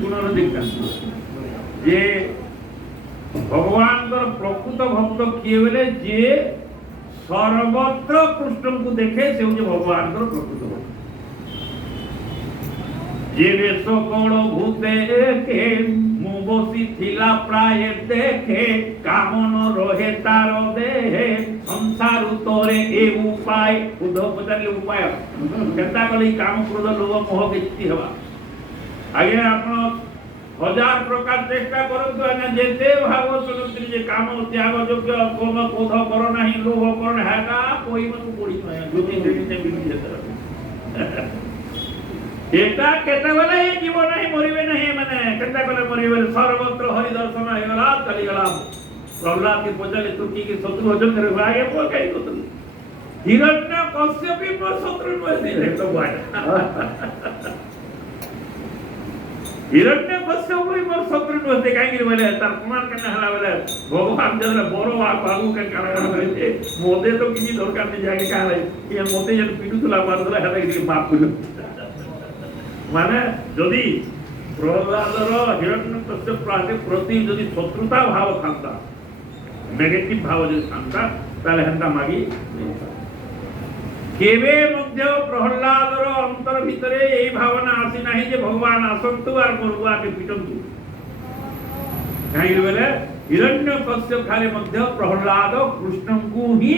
गुण देखा जे भगवान प्रकृत भक्त किए बोले जे सर्वत्र कृष्ण को देखे से भगवान प्रकृत भक्त जे सकल भूते के मु बसी थिला प्राय देखे कामन रहे तार देहे संसार तोरे ए उपाय उद्धव पचारे उपाय केता कले काम क्रोध लोभ मोह किछि हेबा आगे आपण हजार प्रकार चेष्टा करंतु आज्ञा जेते भागवत सुनती जे काम त्याग योग्य कोम क्रोध कर नाही लोभ कर हाका कोई मत पड़ी नाही ज्योति देवी बिगड़ी जता एटा केता बेले जीवन नाही मरिबे नाही माने केता बेले मरिबे सर्वत्र हरि दर्शन हे गला चली गला प्रहलाद के पजले तुकी के शत्रु अजन करे आगे को कई को हिरण्य कश्यप भी पर शत्रु में दे तो बात हिरण्य कश्यप भी मोर शत्रु होते काई कि बोले तार प्रमाण करने हला बोले भगवान जरा बरो बाबू के कारण होते मोदे तो किसी दरकार नहीं जाके कहा रे ये मोते जन पिटुतला मारदला हला कि माफ कर माने जदि प्रहलादर हिरण्य कश्यप प्रति जदि शत्रुता भाव थांता नेगेटिव भाव जदि थांता ताले हंता मागी केवे मध्य प्रहलादर अंतर भितरे एई भावना आसी नाही जे भगवान आसंतु आर करबा के पिटंतु काई बोले हिरण्य कश्यप खाले मध्य प्रहलाद कृष्ण को ही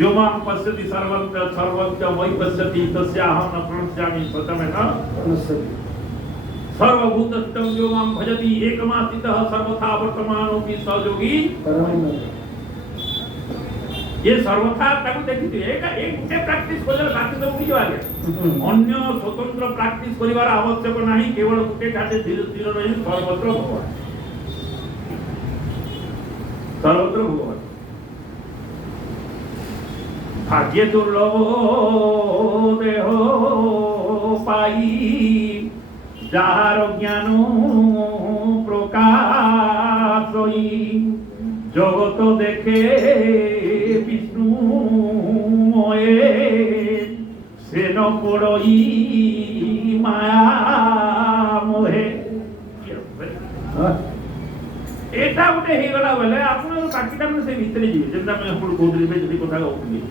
जो मां पश्यति सर्वत्र सर्वत्र वै पश्यति तस्याहं न प्रणश्यामि स्वतमेव सर्वभूतस्थं जो मां भजति एकमास्थितः सर्वथा वर्तमानोऽपि सहयोगी ये सर्वथा ताकू देखिथिले एक गुटे प्रैक्टिस करले बाकी सब उठी जाले अन्य स्वतंत्र प्रैक्टिस करिवार आवश्यक नाही केवल गुटे ठाते धीरे धीरे रही सर्वत्र भगवान सर्वत्र भगवान भाग्य दुर्लभ देह पाई जार ज्ञान प्रकाश जगत देखे विष्णु मोए से न पड़ई माया मोहे एटा गोटे हे गला बेले आपण बाकीटा में से भीतर जीवे जेंता मैं आपण कोदरी पे जदी कथा कहउली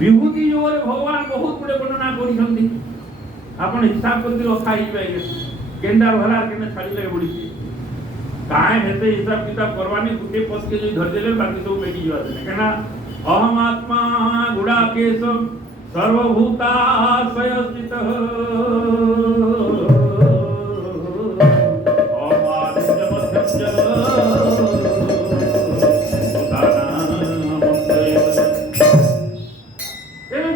विभूति जोरे भगवान बहुत बड़े वर्णना करिसंती आपण हिसाब करके रखा ही पाइबे केंडा भला केने छाड़ी ले बड़ी काय हेते हिसाब किताब करवानी गुटे पद के जो धर देले बाकी सब मेटी जवा देने कहना अहम आत्मा गुडाकेश सर्वभूताशय स्थितः अमाद्य मध्यस्य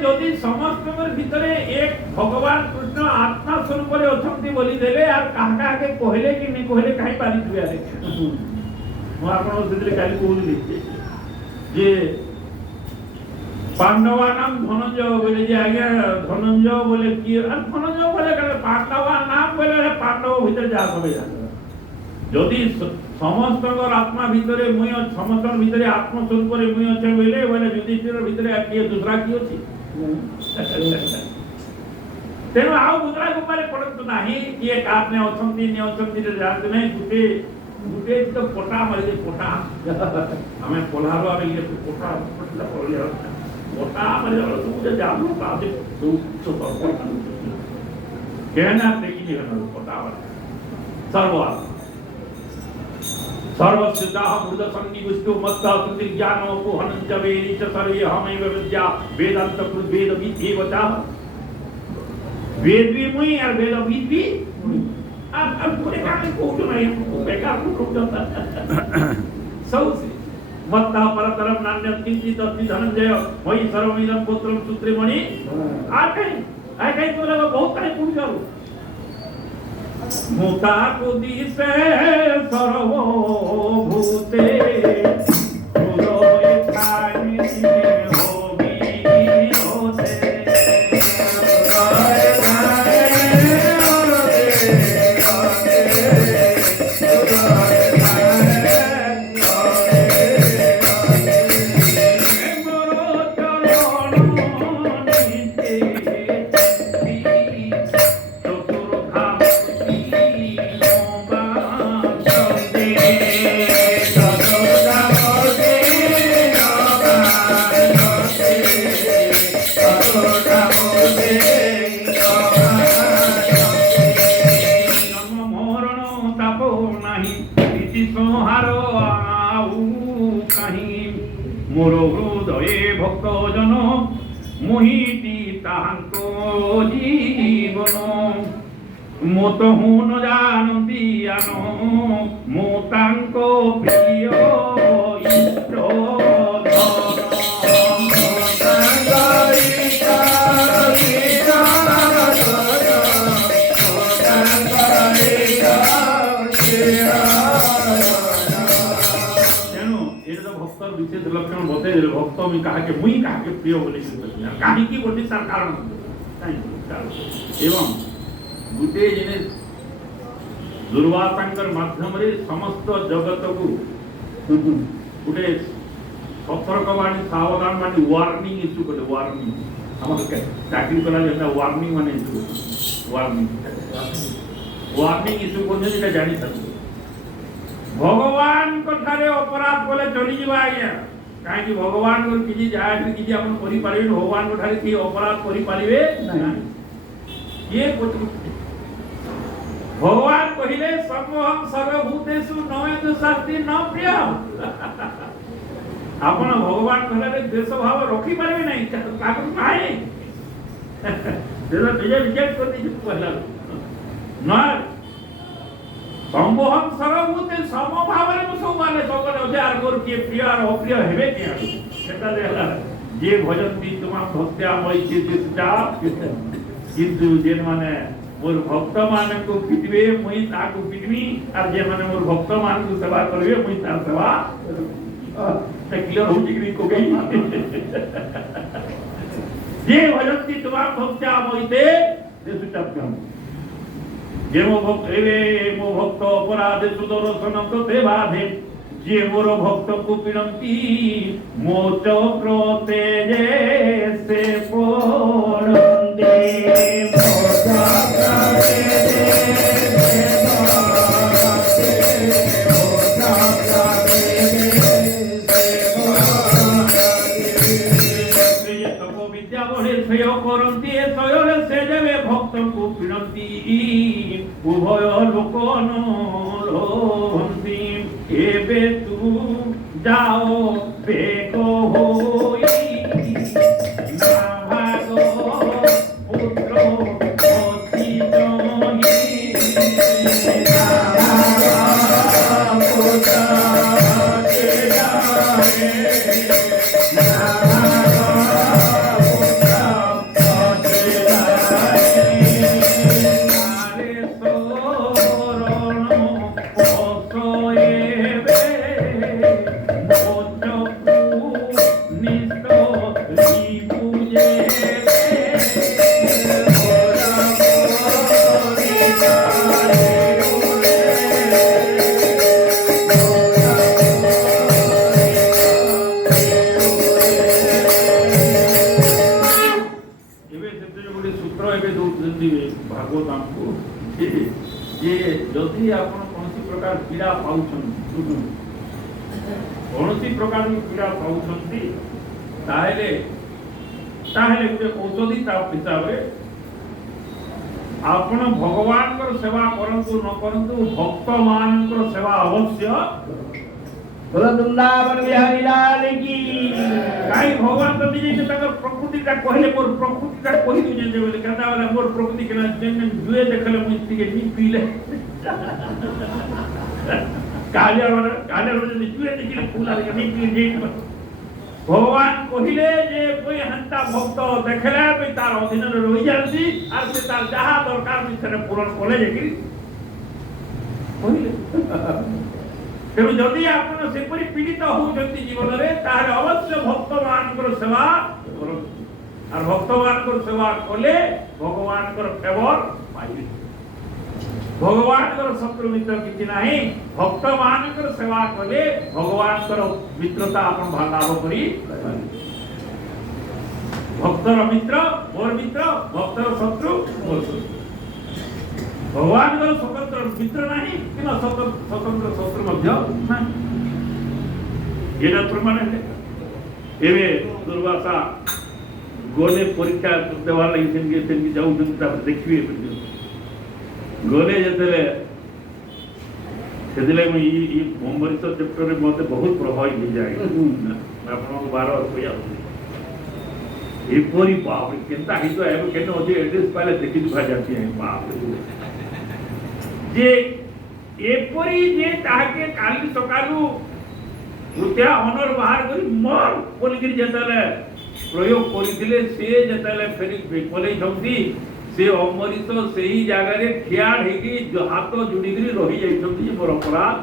जदि समस्त भितरे एक भगवान कृष्ण आत्मा स्वरूप रे अछंती बोली देले आ काहा काहा के कहले कि नहीं कहले काई पारी दुआ रे मो आपण दिले काली कहली जे पांडवा नाम धनंजय बोले जे आगे धनंजय बोले कि धनंजय बोले का पांडवा नाम बोले पांडव भीतर जा सब जदि समस्त आत्मा भितरे मुई समस्त भितरे आत्मा स्वरूप रे मुई अछि बोले बोले युधिष्ठिर भितरे के दूसरा की अछि तेणु आउ दूसरा ऊपर पड़त नाही किए आपने अछंती ने अछंती रे जानते नहीं गुटे गुटे तो पोटा मारे पोटा हमें पोलारो आवे ये पोटा पोटा पड़िया पोटा मारे तू जानो बात तू तो पोटा कहना देखी नहीं पोटा सर्व सर्वस्यता मृद संनिविष्टो मत्ता सुति ज्ञानो को हनंच वेदि च सर्वे हमेव विद्या वेदांत वेद विद्येवता वेद भी मुई और वेद विद्य अब पूरे काम को तो नहीं बेकार को जाता सब से मत्ता परतरम नान्य किंचित अस्ति धनंजय वही सर्वमिदं पुत्रम सूत्रेमणि आ कहीं तो लगा बहुत कहीं पूछ करो मुता को दिसे सर्व भूते उदय खानि होबी होते হার আউ কাহি মোর হৃদয়ে ভক্ত জন মোহিতি তাহাঙ্ক জীবন মত হুন জানন্তি আন মো তাঙ্ক প্রিয় ইষ্ট বিশেষ লক্ষণ বলতে ভক্ত আমি কাহাকে মুই কাহাকে প্রিয় বলে কাহিকি বলছি তার কারণ এবং গোটে জিনিস দুর্বাসাঙ্কর মাধ্যমে সমস্ত জগতকু গোটে সতর্কবাণী সাবধান মানে ওয়ার্নিং ইস্যু করে ওয়ার্নিং আমাকে চাকরি করা যেটা ওয়ার্নিং মানে ইস্যু ওয়ার্নিং ইস্যু করছে যেটা জানি থাকবে ভগবান কথারে অপরাধ বলে চলি যা আজ্ঞা কাহি ভগবান কিছু যায় কিছু আপনার করে পারিবে ভগবান ঠারে কি অপরাধ করে পারিবে কিয়ে ভগবান কহিলে সর্বহং সর্বভূতেষু নমেন্দু শাস্তি ন প্রিয় আপন ভগবান ঠারে দেশ ভাব রখি পারিবে নাই কাকু নাই সেটা নিজে রিজেক্ট করে দিয়েছে পহলা নয় সম্বহন সর্বভূতে সমভাবে মুসলমানে সকলে আছে আর গোর কি প্রিয় আর অপ্রিয় হেবে কি সেটা দেখলা যে ভজন দিন তোমার ভক্ত্যা মইছে যেটা কিন্তু যে মানে মোর ভক্ত মানকু পিটবে মুই তাকু পিটবি আর যে মানে মোর ভক্ত মানকু সেবা করবে মুই তার সেবা তা ক্লিয়ার হচ্ছে কি কোকেই যে ভজন দিন তোমার ভক্ত্যা মইতে যেটা কাম যে মো ভক্ত অপরাধে সুদর্শন তে বাধে যে মোর ভক্ত কুপিড়ন্তি মো চক্র তেজে সে পড়ন্তে বিদ্যা বলে সেয় করন্তি সয়রে সে যাবে ভক্ত কুপিড়ন্তি উভয় লোক নরন্তি এবে তু যাও বেগ হই না ভাগ পুত্র অতীত ভাগবত ଆମକୁ ଯେ ଯଦି ଆପଣ କୌଣସି ପ୍ରକାର ପୀଡ଼ା ପାଉଛନ୍ତି କୌଣସି ପ୍ରକାର ପୀଡ଼ା ପାଉଛନ୍ତି ତାହେଲେ ଗୋଟେ ଔଷଧି ତା ହିସାବରେ ଆପଣ ଭଗବାନଙ୍କର ସେବା କରନ୍ତୁ ନ କରନ୍ତୁ ଭକ୍ତମାନଙ୍କର ସେବା ଅବଶ୍ୟ वृंदावन बिहारी लाल की काई भगवान तो निजे तक प्रकृति का कहले मोर प्रकृति का कहि दुजे जे बोले कहता वाला मोर प्रकृति के जन जुए देखले मुस्ती के नी पीले कालिया वाला जुए देखले फूला के नी पी जे भगवान कहिले जे कोई हंता भक्त देखले भी तार अधीन रहि जांती आर से तार जहा दरकार मिथरे पूर्ण कोले जेकि कहिले तेणु जदि आपण सेपरी पीड़ित होउछंती जीवन रे तार अवश्य भक्त मानकर सेवा करो और भक्त मानकर सेवा कले भगवान कर फेवर पाइबे भगवान कर शत्रु मित्र किछि नाही भक्त मानकर सेवा कले भगवान कर मित्रता आपण लाभ करी भक्तर मित्र मोर मित्र भक्तर शत्रु मोर शत्रु भगवान को स्वतंत्र मित्र नहीं कि स्वतंत्र शत्रु मध्य नहीं ये प्रमाण है एवे दुर्वासा गोले परीक्षा देवार लगी सेनके जाऊ देखिए गोले जतले ସେଥିଲାଗି ମୁଁ ଇ ଅମରିଶ ଚେପ୍ଟରରେ ମତେ ବହୁତ ପ୍ରଭାବିତ ହେଇଯାଏ ଆପଣଙ୍କୁ ବାର କହିଯାଉଛି ଏପରି ବାପରେ କେନ୍ତା ହେଇଥିବ ଏବେ କେନ ଅଛି ଏଡ୍ରେସ୍ ପାଇଲେ ଦେଖି ଦୁଖା ଯାଉଛି ବାପରେ ଯେ ଏପରି ଯେ ତାହାକେ କାଲି ସକାଳୁ ଗୋଟିଏ ଅନର ବାହାର କରି ମର ବୋଲିକିରି ଯେତେବେଳେ ପ୍ରୟୋଗ କରିଥିଲେ ସେ ଯେତେବେଳେ ଫେରି ପଲେଇଛନ୍ତି ସେ ଅମରିଶ ସେହି ଜାଗାରେ ଠିଆ ହେଇକି ହାତ ଯୋଡ଼ିକିରି ରହିଯାଇଛନ୍ତି ଯେ ମୋର ଅପରାଧ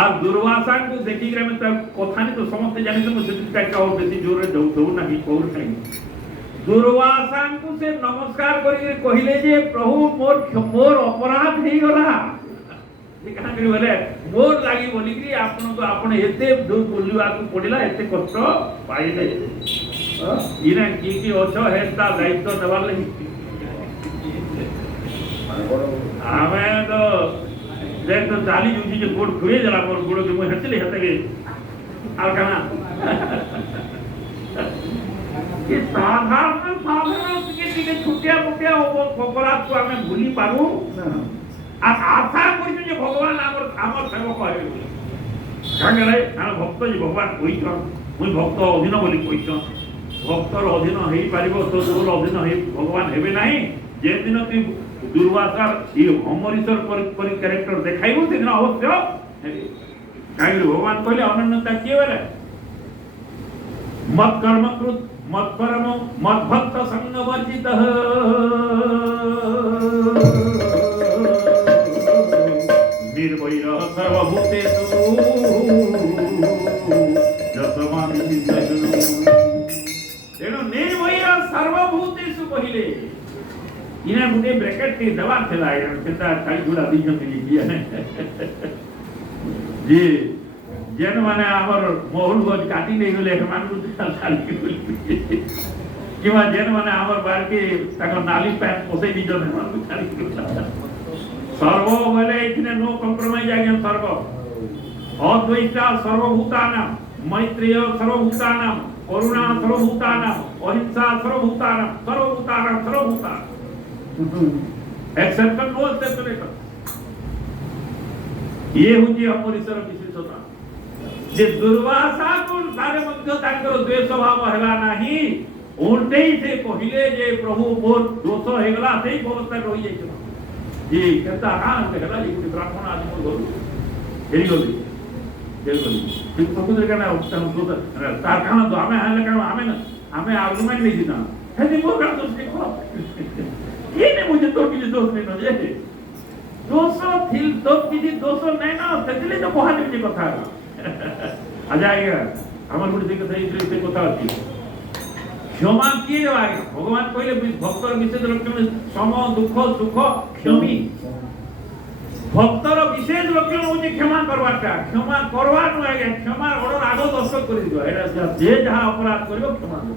আর দুর্বাসাଙ୍କୁ ଦେଖିକିରି ଆମେ ତା କଥାନି ତ ସମସ୍ତେ ଜାଣିଛୁ ସେଥିପାଇଁ ଆଉ ବେଶୀ ଜୋରରେ ଦଉଥଉ ନାହିଁ କହୁର ନାହିଁ ଦୁର୍ବାସାଙ୍କୁ ସେ ନମସ୍କାର କରିକିରି କହିଲେ ଯେ ପ୍ରଭୁ ମୋର ଅପରାଧ ହେଇଗଲା କାହିଁକି ବୋଲେ ମୋର ଲାଗି ବୋଲିକିରି ଆପଣଙ୍କୁ ଆପଣ ଏତେ ବୁଲିବାକୁ ପଡ଼ିଲା ଏତେ କଷ୍ଟ ପାଇଲେ ଇନା କି ଅଛ ହେ ତା ଦାୟିତ୍ୱ ନେବାର ଲାଗି ଆମେ ତ देख तो चाली जूझी जो गोड़ खुए जला मोर गोड़ के मुंह हटले हटे के अलकना ये साधारण के छुटिया मुटिया अपराध को हमें भूली पारू आ आशा करियो जे भगवान हमर सेवक हेबे कांगे रे हम भक्त जे भगवान कहिछन मुई भक्त अधीन बोली कहिछन भक्तर अधीन हेई पारिबो तो तोर अधीन हेई भगवान हेबे नाही जे दिन तू दुर्वासार ये अमरीशर पर कैरेक्टर देखाइबो से दिन अवश्य काहे भगवान कहले अनन्यता किए बेले मत कर्म कृत मत परम मत भक्त संग वर्जित निर्वैर सर्वभूतेषु यस्मामि तेणु निर्वैर सर्वभूतेषु कहिले इना मुझे ब्रैकेट के दवा चलाए कितना खाली थोड़ा दिन में लिखिए जी जेन माने हमर मोहन गज काटी नहीं गले मान को खाली किवा जेन माने हमर बार के ताको नाली पैंट पोसे दी जन मान को खाली सर्व बोले इतने नो कॉम्प्रोमाइज आगे सर्व अद्वैता सर्वभूतानां मैत्रेय सर्वभूतानां करुणा सर्वभूतानां अहिंसा सर्वभूतानां सर्वभूतानां सर्वभूतानां एक्सेप्शन नो एक्सेप्शन ये होची अमरीशर विशेषता जे दुर्वासा को तारे मध्य ताकर द्वेष भाव हैला नाही उल्टे से कहिले जे प्रभु मोर दोष हेगला सेही अवस्था रहि जाय जी केता कान हेगला ई ब्राह्मण आदमी घर हेरी गली ठीक प्रभु रे kana उत्तम तो तार कान तो हमें हमें आर्गुमेंट नहीं दिना है मोर का दोष के खो ये नहीं मुझे तो किसी दोस्त नहीं ना ये दोस्तों थिल तो किसी दोस्तों नहीं ना तकलीफ तो बहुत निजी कथा है आ जाएगा हमारे मुझे देखते हैं इसलिए कथा होती क्षमा किए जाएगा भगवान कहले भक्तर विशेष लक्षण सम दुख सुख क्षमी भक्तर विशेष लक्षण होची क्षमा करवाटा क्षमा करवा न आगे क्षमा ऑर्डर आगो दस्तखत कर दियो एटा जे जहां अपराध करियो क्षमा दो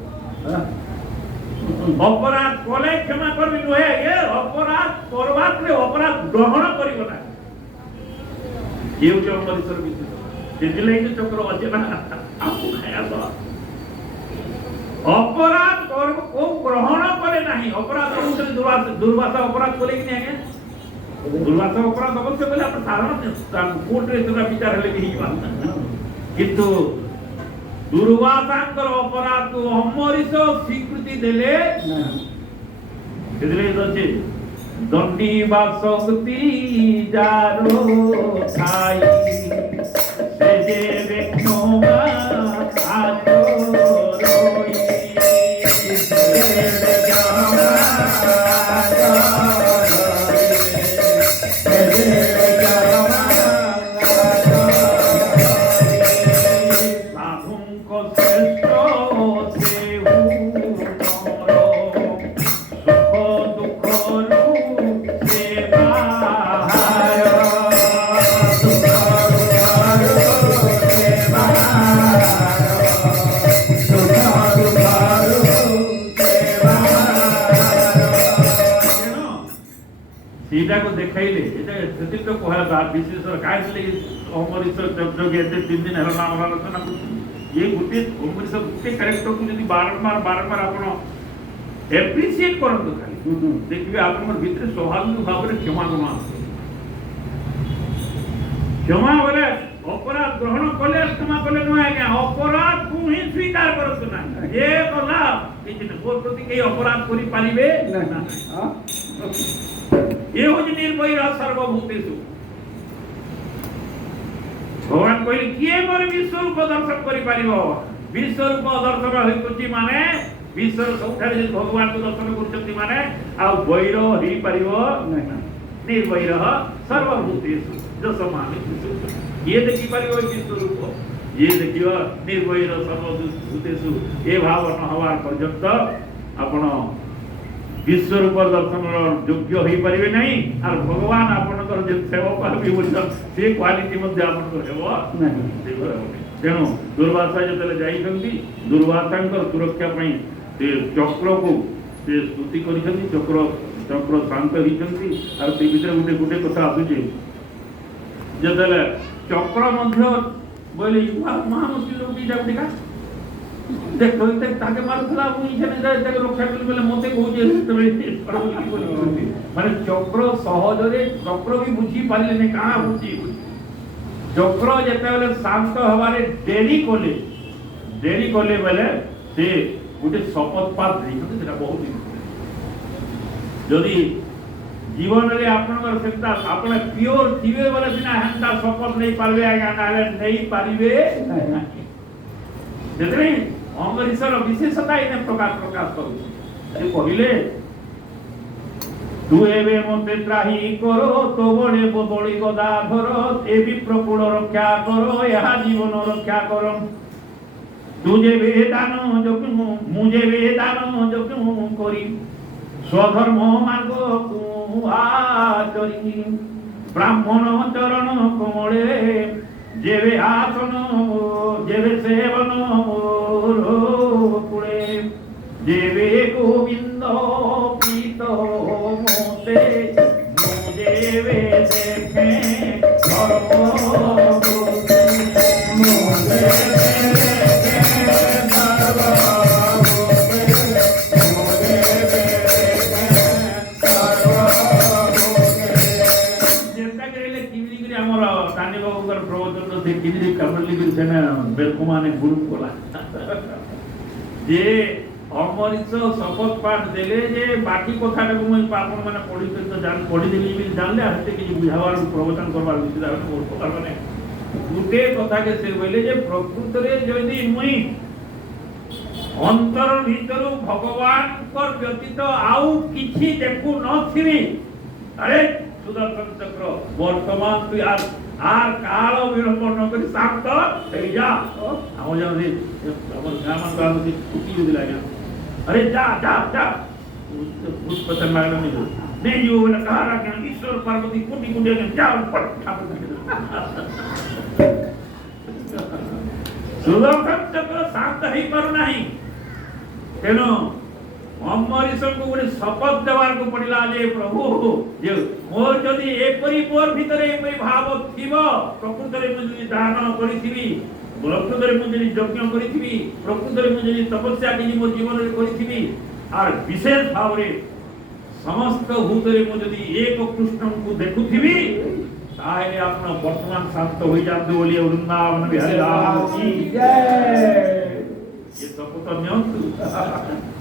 अपराध कले क्षमा करबी नहे ये अपराध करबातले अपराध ग्रहण करियो ना जेउ जो अमरीशर विशेष जेतिले कि चक्र अछि ना आपको खाया तो अपराध करब को ग्रहण करे नाही अपराध अनुसार दुर्वासा अपराध कले कि नहीं आगे दुर्वासा अपराध अवश्य बोले अपन साधारण कोर्ट रे सेटा विचार हेले कि किंतु दुर्वासांकर अपराध को अमरीश स्वीकृति देले दिले दचे दंडी बासक्ति जारो थाई से जे व्यक्तोमा आतो रोई से जामा सीधा को देखाइले एटा सेति तो कहला बात विशेषर काय ले अमरीश जब एते 3 दिन हला नाम आलोचना ये गुटे अमरीश गुटे कैरेक्टर को यदि बारंबार आपण एप्रिशिएट करन तो खाली देखिबे आपन भीतर स्वाभाविक भाव रे क्षमा गुण क्षमा बोले अपराध ग्रहण कले क्षमा कले नुह आज्ञा अपराध को ही स्वीकार करतु ना ये कला किछि न मोर प्रति के अपराध करि पारिबे ना हां ये होछि निर्भय सर्वभूतेषु भगवान कहले किए मोर विश्व रूप दर्शन करि पारिबो विश्व रूप दर्शन होइछि माने विश्व सबठारे जे भगवान को दर्शन करछथि माने आ वैर ही पारिबो नहीं निर्वैर सर्वभूतेषु जो समान ये देखि पारिबो विश्व रूप ये देखियो निर्वैर सर्वभूतेषु ए भाव न हवा पर्यंत आपण विश्व रूप दर्शन योग्य होई परिबे नहीं और भगवान आपनकर जे सेवक भी बोल से क्वालिटी मध्ये आपनकर हेबो नहीं तेणु दुर्वासा जतले जाइछंती दुर्वासांकर सुरक्षा पई से चक्र को से स्तुति करिछंती चक्र शांत होइछंती और से भीतर गोटे कथा आसुचे जतले चक्र मध्य बोले महामुस्लिम लोग की जाऊ देखा देखो ताके मारथला मुई जने जाय ताके रक्षा करी बोले मते कहूजे माने चक्र सहज रे चक्र भी बुझी पाले ने काना बुझी चक्र जेतेले शांत हवारे देरी कोले बोले से गोटे शपथ पाठ देइछन सेटा बहुत दिन जदि जीवन रे आपनकर सेटा आपने प्योर थिबे बोले सिना हंता शपथ नहीं पारबे आज्ञा नाले नहीं पारिबे जेतरे अंगरीशर विशेषता इने प्रकाश करू से कहिले तू एबे मते त्राही करो तो बड़े बदली गदा धरो ए विप्रकुल रक्षा करो यहा जीवन रक्षा करो तुझे वेदान जकु मुझे वेदान जकु करी स्वधर्म मार्ग को आचरी ब्राह्मण चरण कमले जेवे आसन जेवे सेवन कुले जेवे गोविंद प्रीत मोते जेवे देखे प्रवचन से किनी कमली भी सेना बेलकुमाने गुरु कोला जे अमरित शपथ पाठ देले जे बाकी कथाटा को मैं आपन माने पढि तो जान पढि देली भी जानले हते कि बुझावार प्रवचन करबार विचार मोर प्रकार माने गुटे कथा के से बोले जे प्रकृत रे जदी मुई अंतर भीतर भगवान कर व्यतीत आउ किछि देखु नथिबी अरे सुदर्शन चक्र वर्तमान तू यार आर काल विलंब न करी शांत થઈ जा आउ जदी अपन गामन गाम से छुट्टी दे लागा अरे जा जा जा उस पतन मारना नहीं यो वाला कहा रहा कि ईश्वर पार्वती कुटी कुटी ने जा ऊपर सुदर्शन चक्र शांत ही पर नहीं तेनो अमरीशर को गोटे शपथ देवार को पड़िला जे प्रभु जे मोर जदी एपरी मोर भीतर एपरी भाव थिबो प्रकृत रे मुझे दान करिथिबी प्रकृत रे मुझे यज्ञ करिथिबी प्रकृत रे मुझे तपस्या की मोर जीवन रे करिथिबी और विशेष भाव रे समस्त भूत रे मुझे जदी एक कृष्ण को देखुथिबी ताहे आपन वर्तमान शांत होई जाते बोलिए वृंदावन बिहारी राम की जय ये शपथ न्यंतु